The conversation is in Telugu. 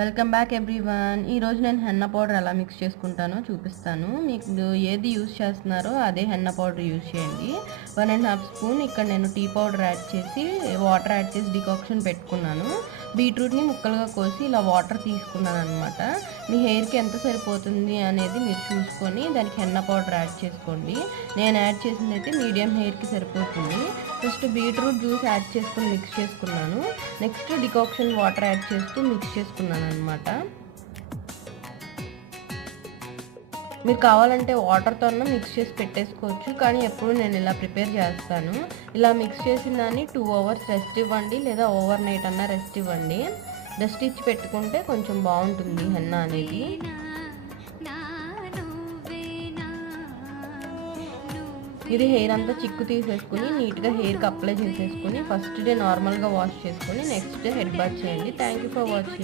Welcome back everyone. ఈరోజు నేను హెన్నా పౌడర్ ఎలా మిక్స్ చేసుకుంటానో చూపిస్తాను. మీకు ఏది యూజ్ చేస్తున్నారో అదే హెన్నా పౌడర్ యూజ్ చేయండి. 1.5 స్పూన్ ఇక్కడ నేను టీ పౌడర్ యాడ్ చేసి వాటర్ యాడ్ చేసి డికాక్షన్ పెట్టుకున్నాను. బీట్రూట్ని ముక్కలుగా కోసి ఇలా వాటర్ తీసుకున్నాను అనమాట. మీ హెయిర్కి ఎంత సరిపోతుంది అనేది మీరు చూసుకొని దానికి హెన్నా పౌడర్ యాడ్ చేసుకోండి. నేను యాడ్ చేసింది అయితే మీడియం హెయిర్కి సరిపోతుంది. ఫస్ట్ బీట్రూట్ జ్యూస్ యాడ్ చేసుకొని మిక్స్ చేసుకున్నాను. నెక్స్ట్ డికాక్షన్ వాటర్ యాడ్ చేస్తూ మిక్స్ చేసుకున్నాను అనమాట. మీరు కావాలంటే వాటర్తో మిక్స్ చేసి పెట్టేసుకోవచ్చు, కానీ ఎప్పుడు నేను ఇలా ప్రిపేర్ చేస్తాను. ఇలా మిక్స్ చేసిన దాన్ని 2 అవర్స్ రెస్ట్ ఇవ్వండి, లేదా ఓవర్ నైట్ అన్నా రెస్ట్ ఇవ్వండి. రెస్ట్ ఇచ్చి పెట్టుకుంటే కొంచెం బాగుంటుంది హెన్నా అనేది. ఇది హెయిర్ అంతా చిక్కు తీసేసుకుని నీట్గా హెయిర్కి అప్లై చేసేసుకుని ఫస్ట్ డే నార్మల్గా వాష్ చేసుకుని నెక్స్ట్ డే హెడ్ బాత్ చేయండి. Thank you for watching.